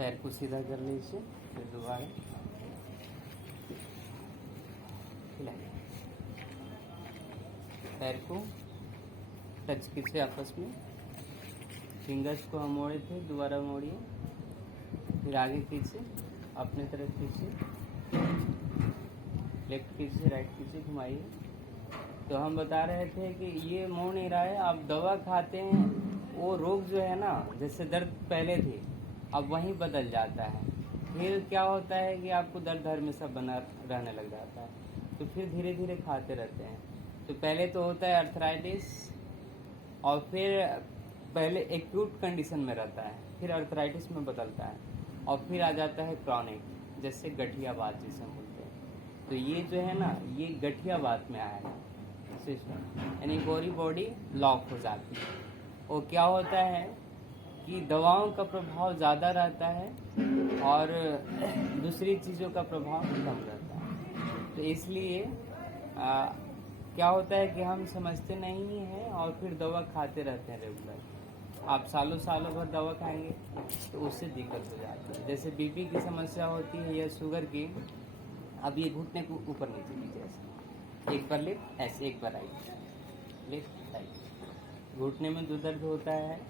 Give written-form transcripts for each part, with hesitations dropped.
पैर को सीधा कर लीजिए, फिर दोबारा हिलाइए। पैर को टच कीजिए आपस में, फिंगर्स को हम मोड़े थे, दोबारा मोड़िए, फिर आगे खींचिए, अपने तरफ खींचिए, लेफ्ट कीजिए, राइट कीजिए, घुमाइए। तो हम बता रहे थे कि ये मोड़ नहीं रहा है, आप दवा खाते हैं, वो रोग जो है ना, जैसे दर्द पहले थी अब वहीं बदल जाता है, फिर क्या होता है कि आपको दर्द हमेशा बना रहने लग जाता है, तो फिर धीरे धीरे खाते रहते हैं। तो पहले तो होता है अर्थराइटिस, और फिर पहले एक्यूट कंडीशन में रहता है, फिर अर्थराइटिस में बदलता है, और फिर आ जाता है क्रॉनिक, जैसे गठियावात जिसे हम बोलते हैं। तो ये जो है ना, ये गठियावात में आएगा सिस्टम, यानी पूरी बॉडी लॉक हो जाती है। और क्या होता है कि दवाओं का प्रभाव ज़्यादा रहता है और दूसरी चीज़ों का प्रभाव कम रहता है। तो इसलिए क्या होता है कि हम समझते नहीं हैं और फिर दवा खाते रहते हैं रेगुलर। आप सालों सालों भर दवा खाएंगे तो उससे दिक्कत हो जाती है। जैसे बीपी की समस्या होती है या शुगर की, अब ये घुटने को ऊपर नीचे कीजिए, ऐसे एक बार लेफ्ट, ऐसे एक बार राइट, लेफ्ट राइट। घुटने में जो दर्द होता है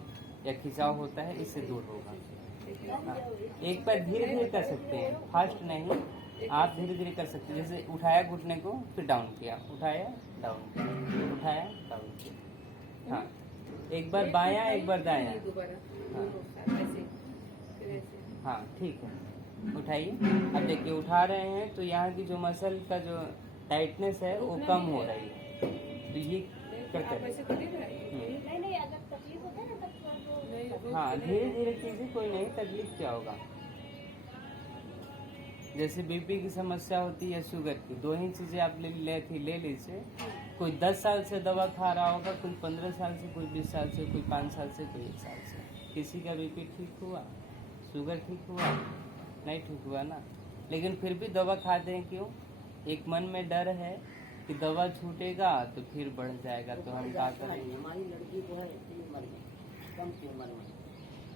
या खिंचाव होता है, इससे दूर होगा। हाँ, एक बार धीरे धीरे कर सकते हैं, फास्ट नहीं, आप धीरे धीरे कर सकते हैं। जैसे उठाया घुटने को, फिर डाउन किया, उठाया डाउन किया, उठाया डाउन किया। हाँ, एक बार बायां, एक बार दायां। हाँ ठीक है, उठाइए। अब देखिए उठा रहे हैं तो यहाँ की जो मसल का जो टाइटनेस है वो कम हो रही है, तो ये करते हैं। हाँ, धीरे धीरे कीजिए, कोई नहीं, तकलीफ क्या होगा। जैसे बीपी की समस्या होती है, शुगर की, दो ही चीजें आप ले लीजिए। कोई 10 साल से दवा खा रहा होगा, कोई 15 साल से, कोई 20 साल से, कोई 5 साल से, कोई 1 साल से। किसी का बीपी ठीक हुआ, शुगर ठीक हुआ? नहीं ठीक हुआ ना। लेकिन फिर भी दवा खाते हैं, क्यों? एक मन में डर है कि दवा छूटेगा तो फिर बढ़ जाएगा, तो हम क्या करें। हमारी लड़की को है इतनी उम्र में, कम की उम्र में,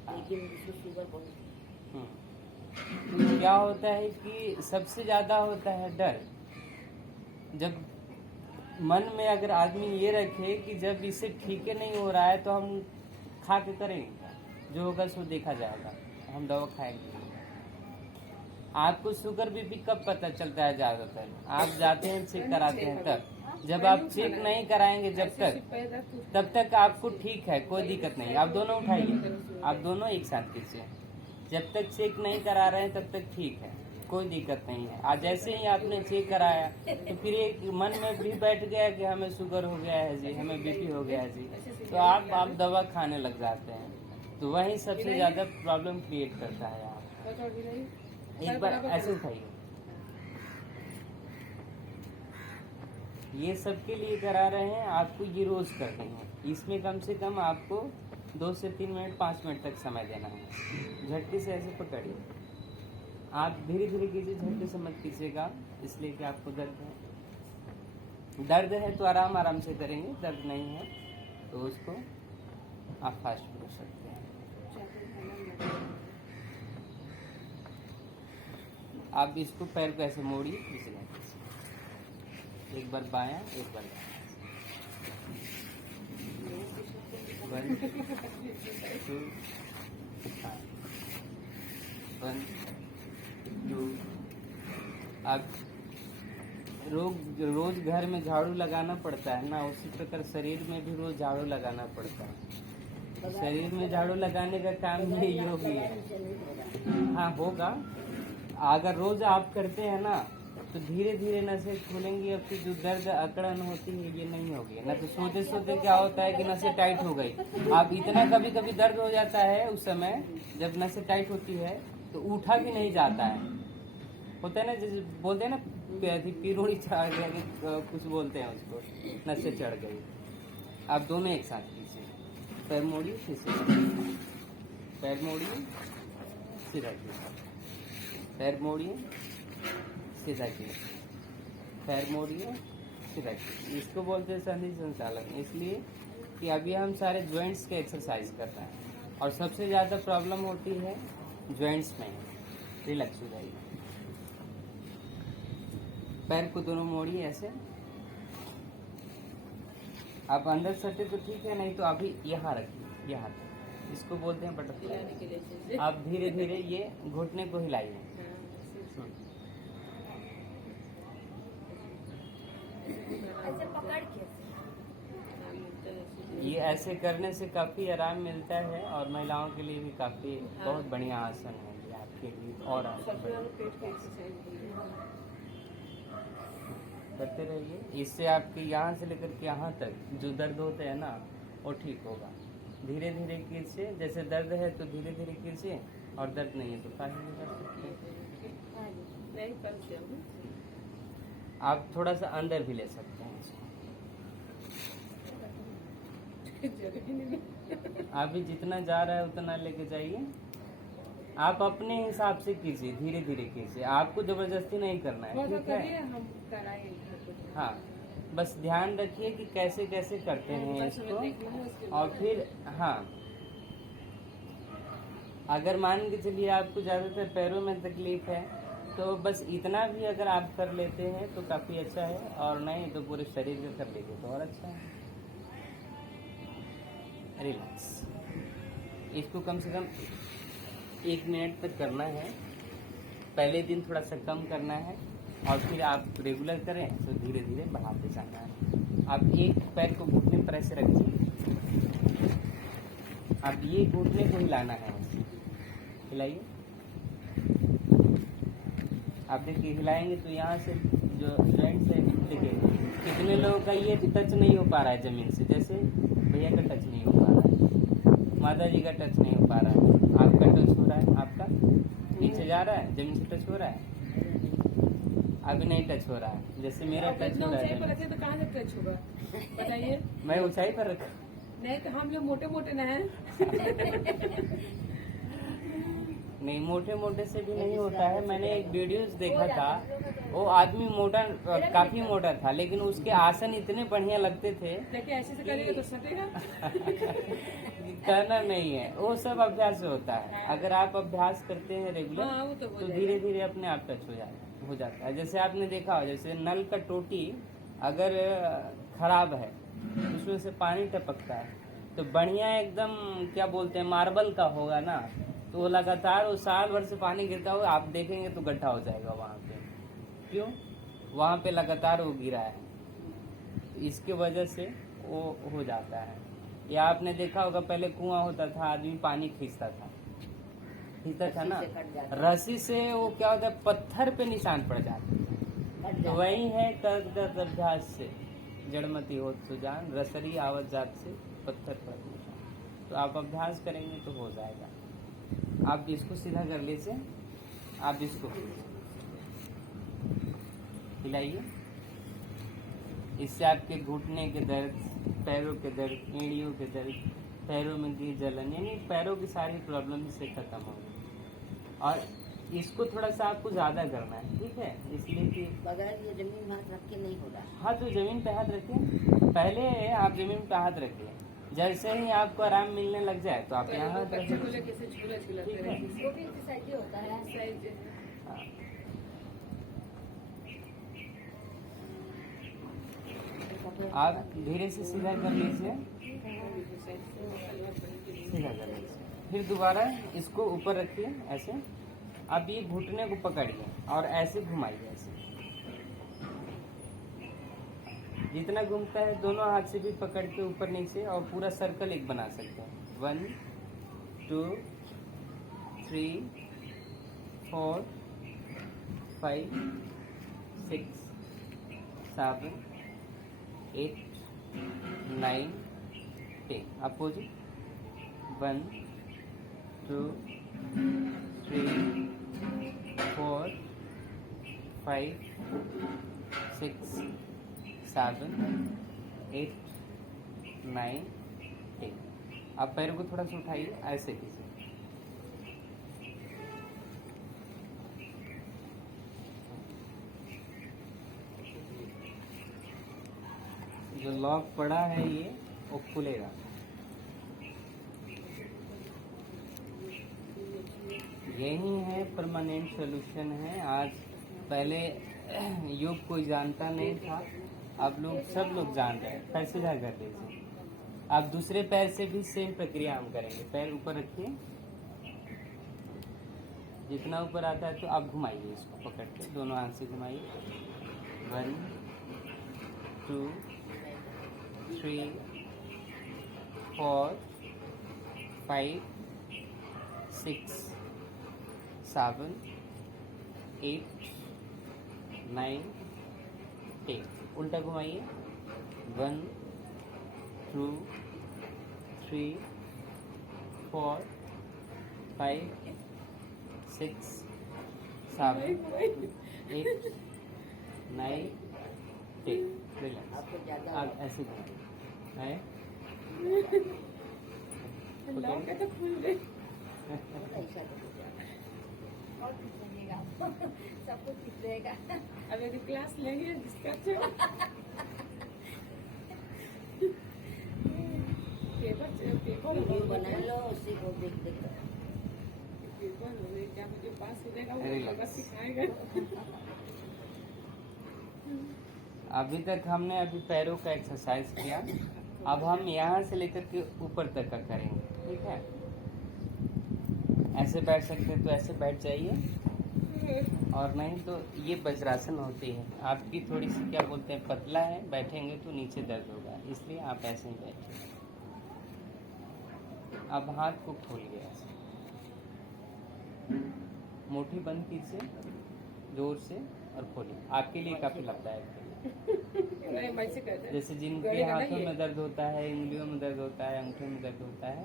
लेकिन उसको शुगर बहुत। तो क्या होता है कि सबसे ज्यादा होता है डर। जब मन में अगर आदमी ये रखे कि जब इससे ठीक नहीं हो रहा है तो हम खा के करेंगे, जो होगा सो देखा जाएगा, हम दवा खाएंगे। आपको शुगर बीपी कब पता चलता है? ज्यादातर आप जाते हैं चेक कराते हैं तब। जब आप चेक नहीं कराएंगे तब तक आपको ठीक है, कोई दिक्कत नहीं। आप दोनों उठाइए, आप दोनों एक साथ कीजिए। जब तक चेक नहीं करा रहे हैं तब तक ठीक है, कोई दिक्कत नहीं है। आज जैसे ही आपने चेक कराया तो फिर एक मन में भी बैठ गया कि हमें शुगर हो गया है जी, हमें बीपी हो गया है जी, तो आप दवा खाने लग जाते हैं। तो वही सबसे ज्यादा प्रॉब्लम क्रिएट करता है। आप एक बार ऐसे उठाइए, ये सबके लिए करा रहे हैं, आपको ये रोज करनी है। इसमें कम से कम आपको 2 से 3 मिनट, 5 मिनट तक समय देना है। झटके से ऐसे पकड़िए, आप धीरे धीरे कीजिए, झटके से मत कीजिएगा, इसलिए कि आपको दर्द है तो आराम आराम से करेंगे, दर्द नहीं है तो उसको आप फास्ट कर सकते हैं। आप इसको पैर को ऐसे मोड़िए, एक बार बायां, एक बार दायां। 1 2 1 2। अब रोज घर में झाड़ू लगाना पड़ता है ना, उसी प्रकार शरीर में भी रोज झाड़ू लगाना पड़ता है। शरीर में झाड़ू लगाने का काम ही योग ही है। हाँ होगा, अगर रोज आप करते हैं ना तो धीरे धीरे नसें खुलेंगी, और फिर जो दर्द अकड़न होती है ये नहीं होगी ना। तो सोते सोते क्या होता है कि नसें टाइट हो गई, आप इतना कभी कभी दर्द हो जाता है उस समय जब नसें टाइट होती है तो उठा भी नहीं जाता है। होता है ना, जैसे बोलते हैं ना पीरूड़ी चढ़ गया, कुछ बोलते हैं उसको, नसें चढ़ गई। आप दोनों एक साथ कीजिए, पैर मोड़िए, फिर पैर मोड़िए, सीधा कीजिए, पैर मोड़िए, सीधा कीजिए, पैर मोड़िए, सीधा कीजिए। इसको बोलते हैं संधि संचालन, इसलिए कि अभी हम सारे ज्वाइंट्स के एक्सरसाइज कर रहे हैं। और सबसे ज़्यादा प्रॉब्लम होती है जॉइंट्स में रिलैक्स हो जाएगी। पैर को दोनों मोड़िए ऐसे। आप अंदर सटे तो ठीक है, नहीं तो अभी यहाँ रखिए, यहाँ इसको बोलते हैं बटरफ्लाई। आप धीरे धीरे ये घुटने को हिलाइए। ऐसे पकड़ के ये ऐसे करने से काफी आराम मिलता है और महिलाओं के लिए भी काफी बहुत बढ़िया आसन है ये आपके लिए। और करते रहिए, इससे आपके यहाँ से लेकर के यहाँ तक जो दर्द होते हैं ना वो ठीक होगा। धीरे धीरे खींचे, जैसे दर्द है तो धीरे धीरे खींचे, और दर्द नहीं है तो काहे नहीं कर सकते। आप थोड़ा सा अंदर भी ले सकते हैं इसको। अभी जितना जा रहा है उतना लेके जाइए। आप अपने हिसाब से कीजिए, धीरे धीरे कीजिए, आपको जबरदस्ती नहीं करना है, ठीक है। हाँ, बस ध्यान रखिए कि कैसे कैसे करते हैं इसको। और फिर हाँ, अगर मान के चलिए आपको ज़्यादातर पैरों में तकलीफ है तो बस इतना भी अगर आप कर लेते हैं तो काफ़ी अच्छा है, और नहीं तो पूरे शरीर का कर लेते तो और अच्छा है। रिलैक्स, इसको कम से कम 1 मिनट तक करना है। पहले दिन थोड़ा सा कम करना है और फिर आप रेगुलर करें तो धीरे धीरे बढ़ाते जाना है। आप एक पैर को घुटने पर ऐसे रखिए, अब ये घुटने को हिलाना है, हिलाइए। आप देखिए हिलाएंगे तो यहाँ से जो जॉइंट्स है, देखिए कितने लोगों का ये टच नहीं हो पा रहा है जमीन से, जैसे भैया का टच नहीं हो पा रहा है, माता जी का टच नहीं हो पा रहा है, आपका टच हो रहा है, आपका नीचे जा रहा है, जमीन से टच हो रहा है, अभी नहीं टच हो रहा है, जैसे मेरा टच हो रहा है। तो कहाँ से टच होगा बताइए? मैं ऊंचाई पर रखा नहीं तो हम लोग मोटे मोटे न हैं। नहीं, मोटे मोटे से भी नहीं होता है। मैंने एक वीडियोस देखा था, वो आदमी मोटा, काफी मोटा था, लेकिन उसके आसन इतने बढ़िया लगते थे। लेकिन ऐसे से करेंगे तो सटेगा। करना नहीं है, वो सब अभ्यास से होता है। अगर आप अभ्यास करते हैं रेगुलर तो धीरे धीरे अपने आप टच हो जाता है। जैसे आपने देखा हो, जैसे नल का टोटी अगर खराब है उसमें से पानी टपकता है तो बढ़िया एकदम क्या बोलते हैं मार्बल का होगा ना, तो वो लगातार वो साल भर से पानी गिरता हुआ आप देखेंगे तो गड्ढा हो जाएगा वहाँ पे। क्यों? वहाँ पे लगातार वो गिरा है, इसके वजह से वो हो जाता है। या आपने देखा होगा पहले कुआं होता था, आदमी पानी खींचता था ना, रस्सी से वो क्या होता है पत्थर पे निशान पड़ जाता है। तो वही है कर्द अभ्यास से जड़मती हो सुजान, रसरी आवत जात से पत्थर पर निशान। तो आप अभ्यास करेंगे तो हो जाएगा। आप इसको सीधा कर लीजिए, आप इसको हिलाइए, इससे आपके घुटने के दर्द, पैरों के दर्द, एड़ियों के दर्द, पैरों में की जलन, यानी पैरों की सारी प्रॉब्लम से खत्म होगी। और इसको थोड़ा सा आपको ज्यादा करना है, ठीक है, इसलिए कि बगैर ये जमीन हाथ रख के नहीं हो रहा। हाँ, तो जमीन पे हाथ रखिए, पहले आप जमीन पे हाथ रखिए, जैसे ही आपको आराम मिलने लग जाए तो आप यहाँ हाथ रखिए। होता है आप धीरे से सीधा कर लीजिए, सीधा कर लीजिए, फिर दोबारा इसको ऊपर रखिए ऐसे। अब ये घुटने को पकड़िए और ऐसे घुमाइए, ऐसे जितना घूमता है दोनों हाथ से भी पकड़ के ऊपर नीचे, और पूरा सर्कल एक बना सकते हैं। 1 2 3 4 5 6 7 8 9 10। आप पोजिए 1 2 3 4 5 6 7 8 9 10। आप पैर को थोड़ा सा उठाइए, ऐसे कीजिए। जो लॉक पड़ा है ये वो खुलेगा। यही है परमानेंट सोल्यूशन है। आज पहले योग कोई जानता नहीं था, अब लोग सब लोग जान रहे हैं। पैर सीधा कर लीजिए। आप दूसरे पैर से भी सेम प्रक्रिया हम करेंगे। पैर ऊपर रखिए, जितना ऊपर आता है तो आप घुमाइए, इसको पकड़ के दोनों हाथ से घुमाइए। 1 2 3 4 5 6 7 8 9 10। उल्टा घुमाइए। 1 2 3 4 5 6 7 8 9 10। रिलैक्स। आपको ज्यादा आप ऐसे घुमाइए। है अल्लाह का तो खुल गए। ऐसा करो ज्यादा। और कुछ बनेगा आपको सब कुछ ठीक रहेगा। अब यदि क्लास लेंगे डिस्कशन पेपर वीडियो बना लो, उसी को देख देख कर। पेपर होने क्या मुझे पास हो जाएगा, अरे वो बस सिखाएगा। अभी तक हमने अभी पैरों का एक्सरसाइज किया। अब हम यहाँ से लेकर के ऊपर तक का करेंगे, ठीक है। ऐसे बैठ सकते हैं तो ऐसे बैठ जाइए, और नहीं तो ये वज्रासन होती है। आपकी थोड़ी सी क्या बोलते हैं पतला है, बैठेंगे तो नीचे दर्द होगा, इसलिए आप ऐसे ही बैठिए। अब हाथ को खोलिए, ऐसे मुट्ठी बंद कीजिए जोर से और खोलिए। आपके लिए काफी लाभदायक है। नहीं, वैसे कहते हैं। जैसे जिनके गड़ेगा हाथों नहीं में दर्द होता है, उंगलियों में दर्द होता है, अंगूठे में दर्द होता है,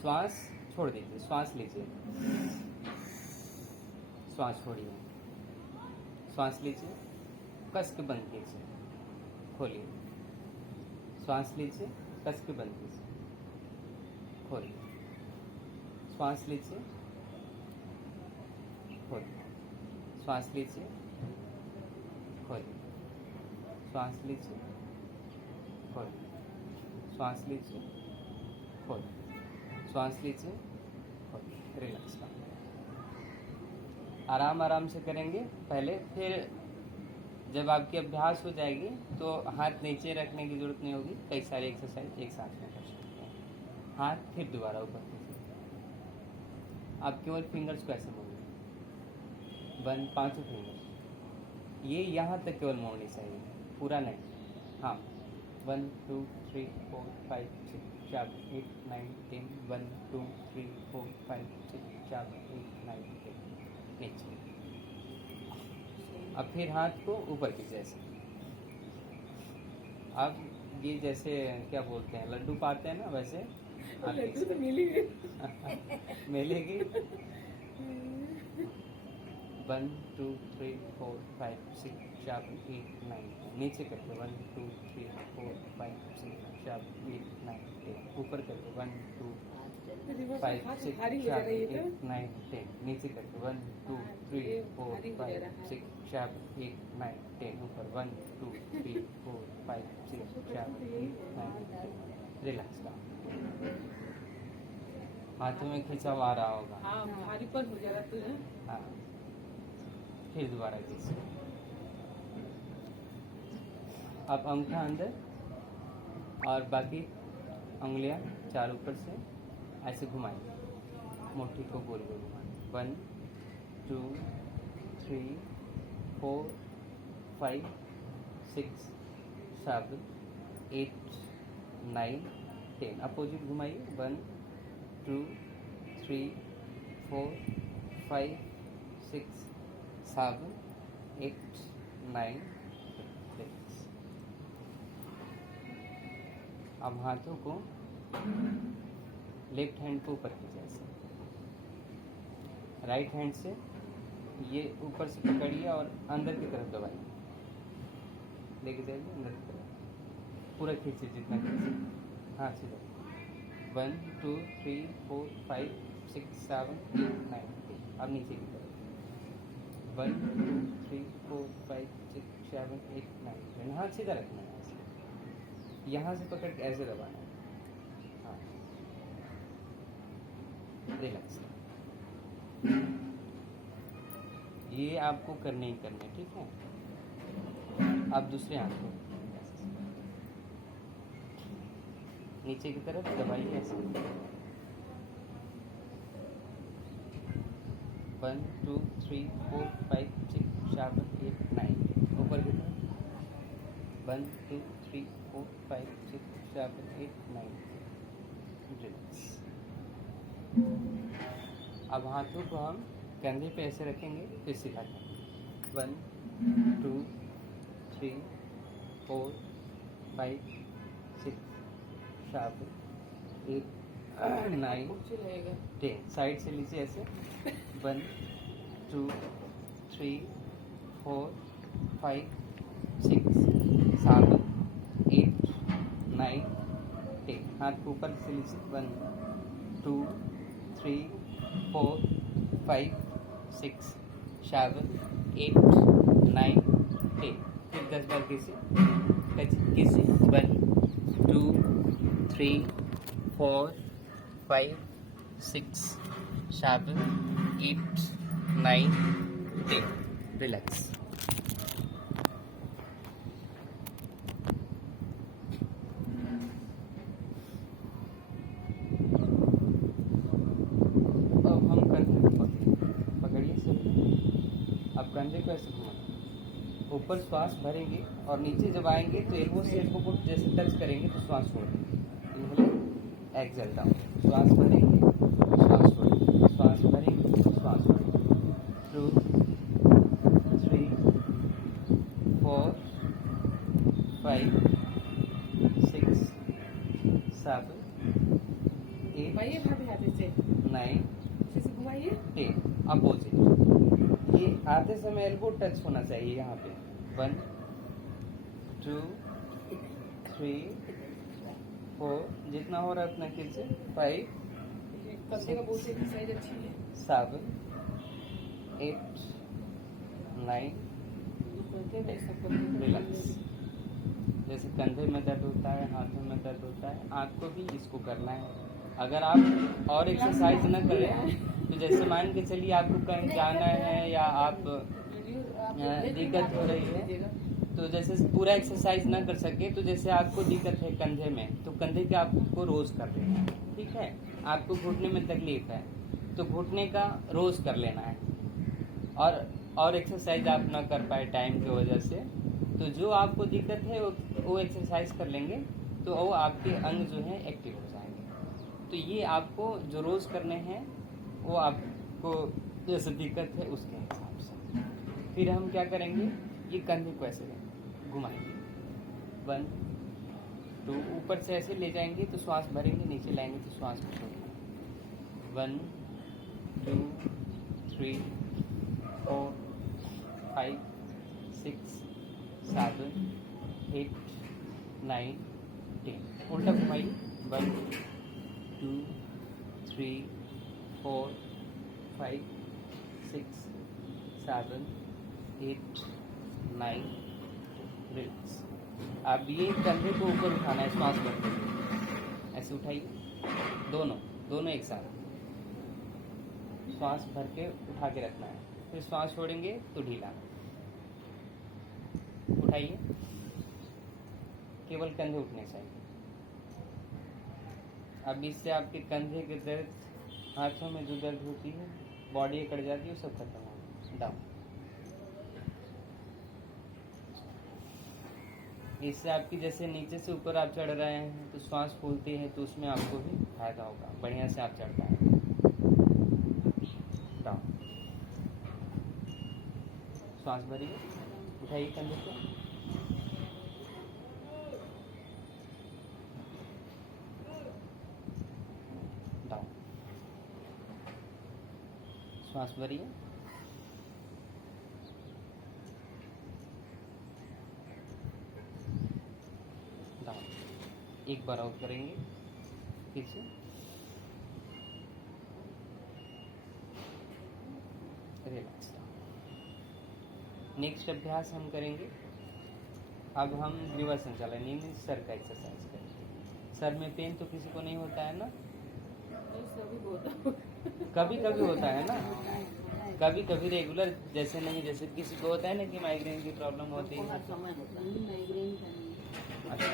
श्वास छोड़ दीजिए, श्वास लीजिए, श्वास छोड़िए, श्वास लीजिए, कस के बंद कीजिए, खोलिए, श्वास लीजिए, कस के बंद कीजिए, खोलिए, श्वास लीजिए, खोलिए, श्वास लीजिए, खोलिए, श्वास लीजिए, खोलिए, श्वास लीजिए, खोलिए, श्वास लीजिए, खोलिए। रिलैक्स का आराम आराम से करेंगे पहले, फिर जब आपकी अभ्यास हो जाएगी तो हाथ नीचे रखने की जरूरत नहीं होगी। कई सारी एक्सरसाइज एक साथ में कर सकते हैं। हाथ फिर दोबारा ऊपर कीजिए। आप केवल फिंगर्स को ऐसे मोड़िए, बंद, पांचों फिंगर्स। ये यहाँ तक केवल मोड़नी चाहिए, पूरा नहीं। हाँ, 1 2 3 4 5 6 7 8 9 10 1 2 3 4 5 6 7 8 9 10 नीचे। अब फिर हाथ को ऊपर की जैसे। अब ये जैसे क्या बोलते हैं, लड्डू पाते हैं ना, वैसे आप लड्डू तो मिल ही गए। मिलेगी। 1 2 3 4 5 6 7 8 9 नीचे करके 1 2 3 4 5 6 7 8 9 10 ऊपर करके 1 2 5 6 7 8 9 10 नीचे करके 1 2 3 4 5 6 7 8 9 10 ऊपर 1 2 3 4 5 6 7 8 9 10। रिलैक्स का हाथों में खिंचाव आ रहा होगा। हाँ, भारीपन हो जाएगा तुझे। हाँ, फिर दोबारा कीजिए। अब अंगूठा अंदर और बाकी उंगलियां चार ऊपर से ऐसे घुमाइए, मुट्ठी को गोल गोल घुमाइए। 1 2 3 4 5 6 7 8 9 10। अपोजिट घुमाइए। 1 2 3 4 5 6 7 8 9 10। अब हाथों को लेफ्ट हैंड को ऊपर कीजिए ऐसे, राइट हैंड से ये ऊपर से पकड़िए और अंदर की तरफ दबाइए, लेके जाइए अंदर की तरफ, पूरा खींचिए जितना खींचिए। हाँ, सीधा 1 2 3 4 5 6 7 8 9 10। अब नीचे की तरफ 1 2 3 4 5 6 7 8 9 10। हाथ सीधा रखना है, ऐसे यहाँ से पकड़ के ऐसे दबाना है। हाँ, रिलैक्स। ये आपको करने ही करने, ठीक है। अब दूसरे हाथ को नीचे की तरफ दबाइए ऐसे। 1 2 3 4 5 6 7 8 9 ऊपर की तरफ 1 2 3 4 5 6 7 8 9। रिलैक्स। अब हाथों को हम कंधे पे ऐसे रखेंगे, फिर सिखाते हैं। 1 2 3 4 5 6 7 8 9 10। साइड से नीचे ऐसे 1 2 3 4 5 6 7 8 9 10। हाथ को ऊपर से नीचे 1 2 3 4 5 6 7 8 9 10। फिर 10 बार किसी 1 2 3 4 5 6 7 8 9 10। रिलैक्स। अब हम कंधे को पकड़िए सिर। अब कंधे को ऐसे घुमाएं, ऊपर श्वास भरेंगे और नीचे जब आएंगे तो एल्बो से एल्बो को जैसे टच करेंगे तो श्वास छोड़ेंगे। Inhale exhale down. श्वास भरेंगे, श्वास छोड़ेंगे, श्वास भरेंगे, श्वास छोड़ेंगे। 2 3 4 5 6 7 घुमाइए 8 भाभी हाथे से, 9 अच्छे से घुमाइए। 10। अपोजिट। ये आते समय एल्बो टच होना चाहिए यहाँ पे। 1 2 3 4 जितना हो रहा है उतना कीजिए। 5 कंधे का बोलते की साइज अच्छी है। 7 8 9। कहते हैं ऐसा कंधे रिलैक्स। जैसे कंधे में दर्द होता है, हाथों में दर्द होता है, आँख को भी इसको करना है। अगर आप और एक्सरसाइज न करें तो जैसे मान के चलिए आपको कहीं जाना है या आप दिक्कत हो रही है, तो जैसे पूरा एक्सरसाइज ना कर सके, तो जैसे आपको दिक्कत है कंधे में, तो कंधे के आपको रोज कर लेना है, ठीक है। आपको घुटने में तकलीफ है तो घुटने का रोज कर लेना है। और एक्सरसाइज आप ना कर पाए टाइम की वजह से, तो जो आपको दिक्कत है वो एक्सरसाइज कर लेंगे तो वो आपके अंग जो है एक्टिव हो जाएंगे। तो ये आपको जो रोज करने हैं वो आपको जैसे दिक्कत है उसके हिसाब से। फिर हम क्या करेंगे, ये कंधे को ऐसे घुमाएंगे। 1 2 ऊपर से ऐसे ले जाएंगे तो श्वास भरेंगे, नीचे लाएंगे तो श्वास को छोड़ेंगे। 1 2 3 4 5 6 7 8 9 10। उल्टा घुमाइए। 1 2 3 4 5 6 7 8 9। रिलैक्स। अब ये कंधे को ऊपर उठाना है श्वास भरते हुए। ऐसे उठाइए, दोनों एक साथ श्वास भर के उठा के रखना है। फिर श्वास छोड़ेंगे तो ढीला। उठाइए, केवल कंधे उठने चाहिए। अब इससे आपके कंधे के दर्द, हाथों में जो दर्द होती है, बॉडी अकड़ जाती है, वो सब खत्म हो डाउन। इससे आपकी जैसे नीचे से ऊपर आप चढ़ रहे हैं तो श्वास फूलती है, तो उसमें आपको भी फायदा होगा। बढ़िया से आप चढ़ पाएंगे। डाउन। श्वास भरिए, उठाइए कंधे को। डाउन। श्वास भरिए। डाउन। एक बार आउट करेंगे फिर से। रिलैक्स। नेक्स्ट अभ्यास हम करेंगे। अब हम ग्रीवा संचालन यानी सर का एक्सरसाइज करेंगे। सर में पेन तो किसी को नहीं होता है ना, सभी होता कभी कभी होता है ना, कभी कभी रेगुलर जैसे नहीं, जैसे किसी को होता है ना कि माइग्रेन की प्रॉब्लम होती हमको हर है। समय होता है। माइग्रेन का नहीं। अच्छा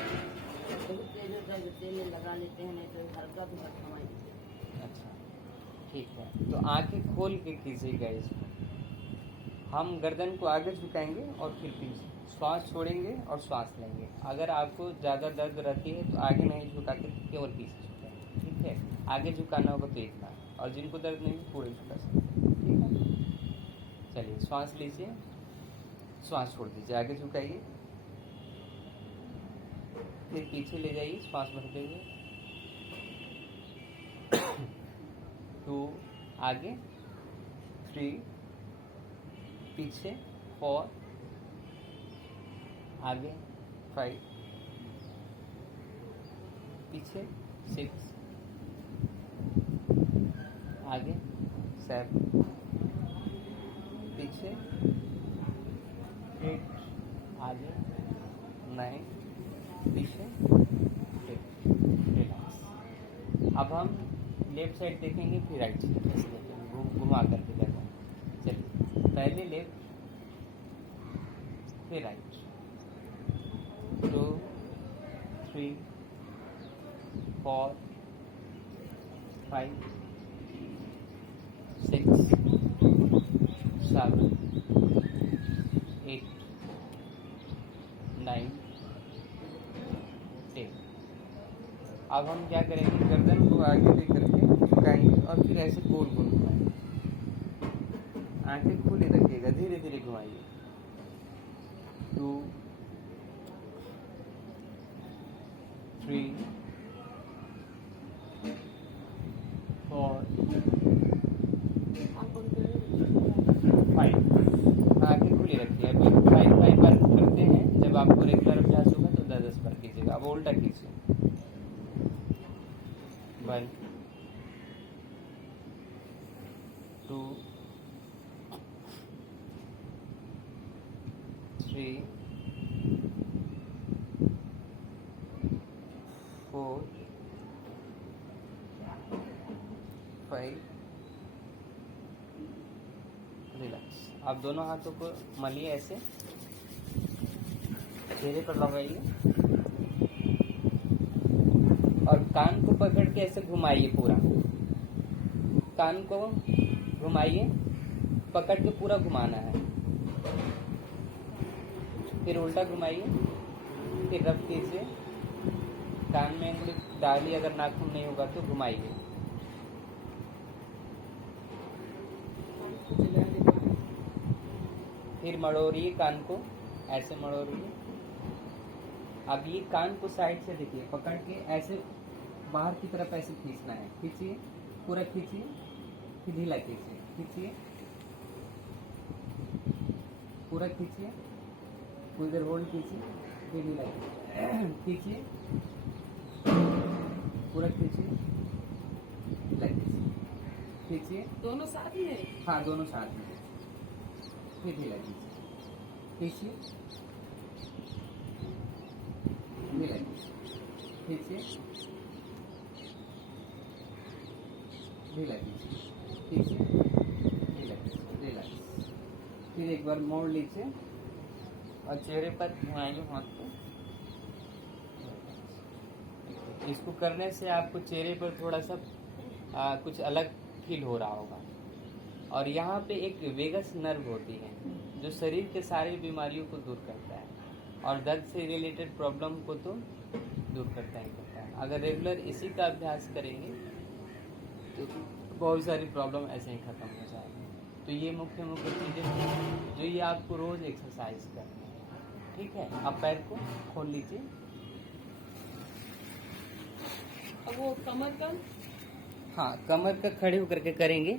बहुत तेज होता है, तेल लगा लेते हैं, नहीं तो हल्का भी हर समय होता है। अच्छा ठीक है। तो आंखें खोल के कीजिएगा इसको। हम गर्दन को आगे झुकाएंगे और फिर पीछे, श्वास छोड़ेंगे और श्वास लेंगे। अगर आपको ज़्यादा दर्द रहती है तो आगे नहीं झुका के केवल पीछे झुकाएंगे, ठीक है। आगे झुकाना होगा तो इतना, और जिनको दर्द नहीं है पूरे झुका सकते हैं, ठीक है। चलिए श्वास लीजिए, श्वास छोड़ दीजिए, आगे झुकाइए, फिर पीछे ले जाइए, श्वास भरते हुए। 2 आगे, 3 पीछे, 4 आगे, 5 पीछे, 6 आगे, 7 पीछे, 8 आगे, 9 पीछे, 10 रिलैक्स। अब हम लेफ्ट साइड देखेंगे फिर राइट साइड ऐसे देखेंगे, घुमा करके देखो। चलिए पहले लेफ्ट फिर राइट, 2 3 4 5 6 7 8 9 10। अब हम क्या करेंगे, गर्दन को आगे लेकर के झुकाएंगे और फिर ऐसे गोल गोल घुमाएंगे। आंखें खुली रखिएगा, धीरे धीरे घुमाइए। 2 3 4 आप कौन करें? 5। आंखें खुली रखिए। अभी 5 बार करते हैं, जब आपको रेगुलर अभ्यास होगा तो 10 बार कीजिएगा। अब उल्टा कीजिए। 1 2 3 4 5 रिलैक्स। आप दोनों हाथों को मलिए, ऐसे चेहरे पर लगाइए और कान को पकड़ के ऐसे घुमाइए पूरा। कान को घुमाइए, पकड़ के पूरा घुमाना है। फिर उल्टा घुमाइए, फिर रब कीजिए। कान में अंगुली डालिए, अगर नाखून नहीं होगा तो घुमाइए। चला देना। फिर मड़ोरिए कान को, ऐसे मड़ोरिए। अब ये कान को साइड से देखिए, पकड़ के ऐसे बाहर की तरफ ऐसे खींचना है। खींचिए, पूरा खींचिए, फिर ढीला कीजिए। खींचिए, पूरा खींचिए, कुछ देर होल्ड कीजिए, फिर ढीला कीजिए। खींचिए, पूरा खींचिए, ढीला कीजिए। खींचिए, दोनों साथ ही है। हाँ दोनों साथ में, फिर ढीला कीजिए। खींचिए, ढीला कीजिए। खींचिए, ढीला कीजिए। खींचिए, ढीला कीजिए। रिलैक्स। फिर एक बार मोड़ लीजिए और चेहरे पर घुमाएंगे हाथ को। इसको करने से आपको चेहरे पर थोड़ा सा कुछ अलग फील हो रहा होगा। और यहाँ पे एक वेगस नर्व होती है जो शरीर के सारी बीमारियों को दूर करता है और दर्द से रिलेटेड प्रॉब्लम को तो दूर करता है। अगर रेगुलर इसी का अभ्यास करेंगे तो बहुत सारी प्रॉब्लम ऐसे ही खत्म हो जाएगी। तो ये मुख्य मुख्य चीज़ें हैं जो ये आपको रोज़ एक्सरसाइज करनी है, ठीक है। आप पैर को खोल लीजिए। अब वो कमर का हाँ, कमर का खड़े होकर के करेंगे